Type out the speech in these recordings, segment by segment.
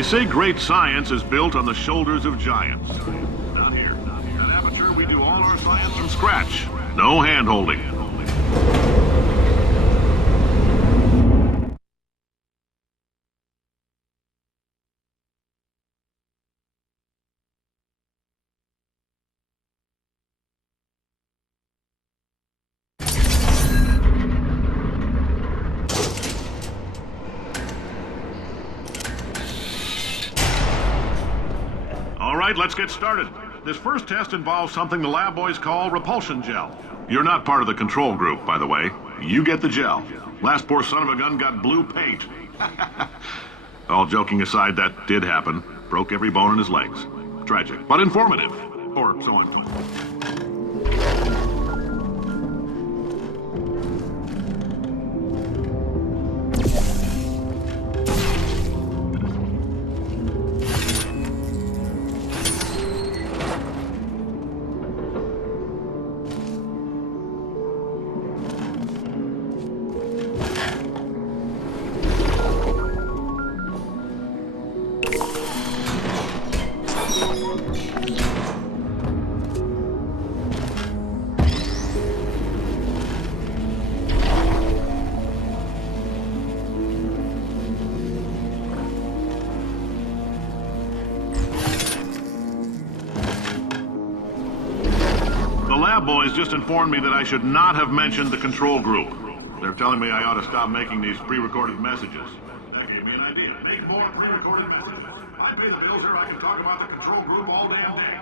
They say great science is built on the shoulders of giants. Not here. At Aperture, we do all our science from scratch. No hand-holding. All right, let's get started. This first test involves something the lab boys call repulsion gel. You're not part of the control group, by the way. You get the gel. Last poor son of a gun got blue paint. All joking aside, that did happen. Broke every bone in his legs. Tragic, but informative. Or so I'm told. The lab boys just informed me that I should not have mentioned the control group. They're telling me I ought to stop making these pre-recorded messages. That gave me an idea. Make more pre-recorded messages. I pay the bills here, I can talk about the control group all damn day.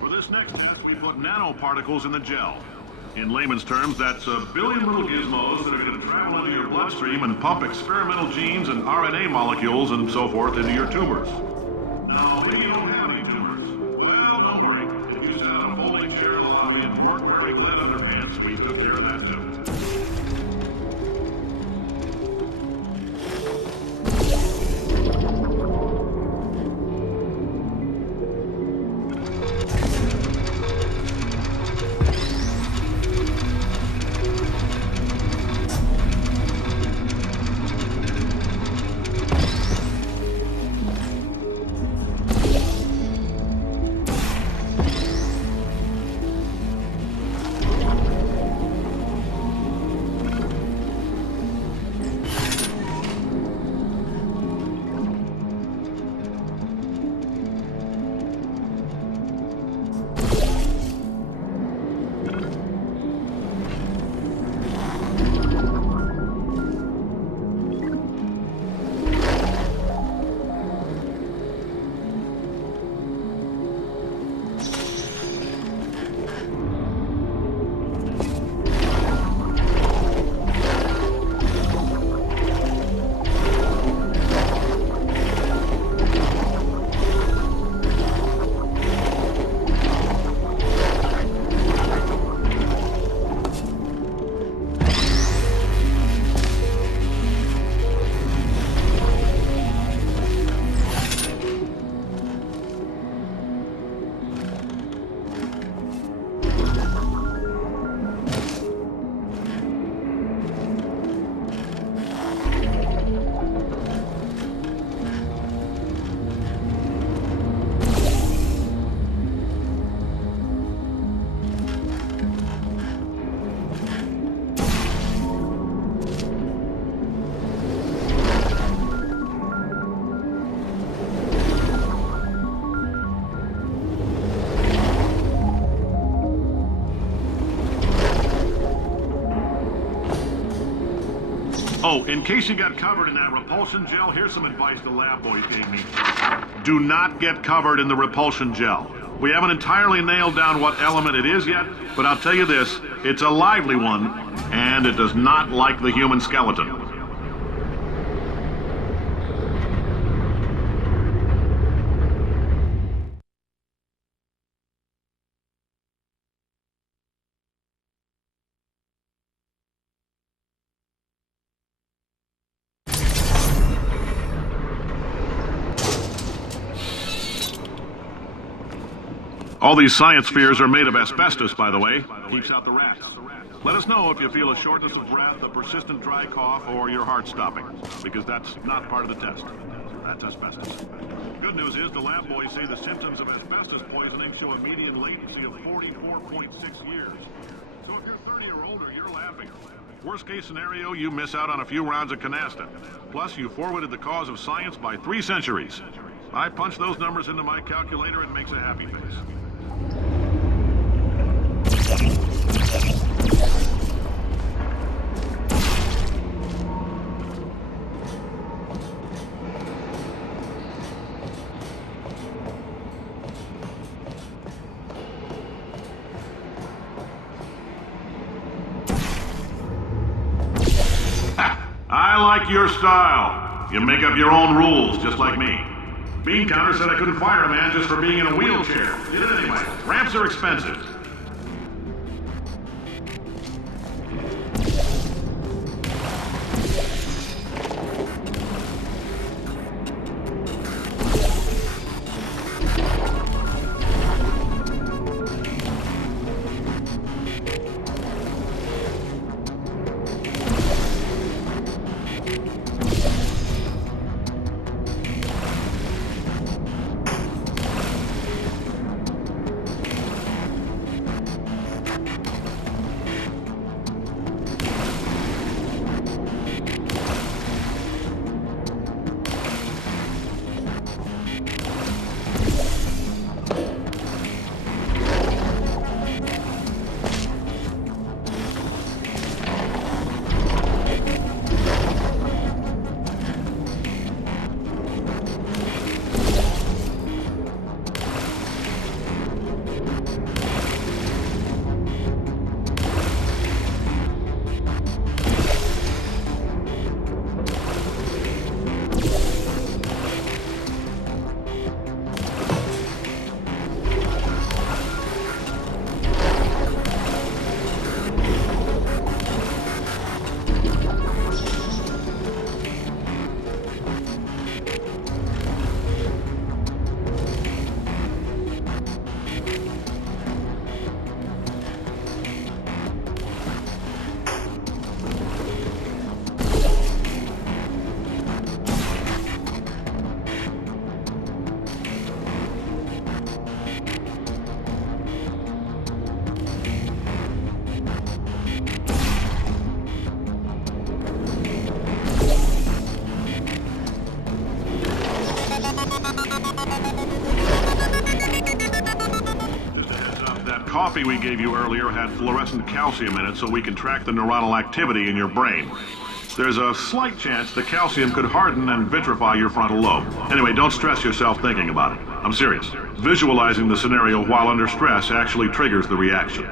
For this next test, we put nanoparticles in the gel. In layman's terms, that's a billion little gizmos that are going to travel into your bloodstream and pump experimental genes and RNA molecules and so forth into your tumors. Now, maybe you don't have any tumors. Well, don't worry. If you sat on a folding chair in the lobby and weren't wearing lead underpants, we took care of that too. Oh, in case you got covered in that repulsion gel, here's some advice the lab boys gave me. Do not get covered in the repulsion gel. We haven't entirely nailed down what element it is yet, but I'll tell you this, it's a lively one, and it does not like the human skeleton. All these science spheres are made of asbestos, by the way. Keeps out the rats. Let us know if you feel a shortness of breath, a persistent dry cough, or your heart stopping, because that's not part of the test. That's asbestos. Good news is the lab boys say the symptoms of asbestos poisoning show a median latency of 44.6 years. So if you're 30 or older, you're laughing. Worst case scenario, you miss out on a few rounds of canasta. Plus, you forwarded the cause of science by 3 centuries. I punch those numbers into my calculator and makes a happy face. I like your style. You make up your own rules, just like me. Bean Counter said I couldn't fire a man just for being in a wheelchair. Did it anyway. Ramps are expensive. Coffee we gave you earlier had fluorescent calcium in it so we can track the neuronal activity in your brain. There's a slight chance the calcium could harden and vitrify your frontal lobe. Anyway, don't stress yourself thinking about it. I'm serious. Visualizing the scenario while under stress actually triggers the reaction.